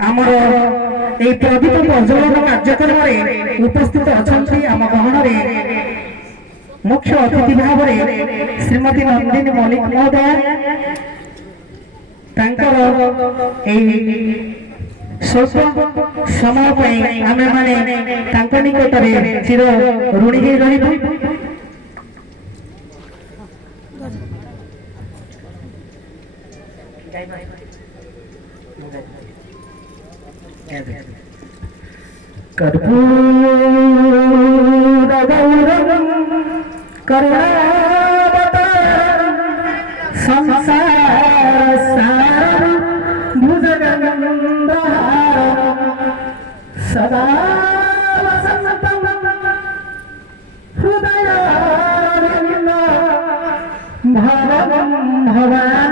आमर এই প্রদীপ প্রজ্বলন কার্যক্রমে উপস্থিত অଛନ୍ତି আম গহণরে मुख्य अतिथि भाव श्रीमती नंदिनी मल्लिक महोदय स्वल्प समय आमे माने निकट में चिर ऋणी रही संसार सार भुजगंधहार सदा वसंतम हृदयारविंद भवं भवानी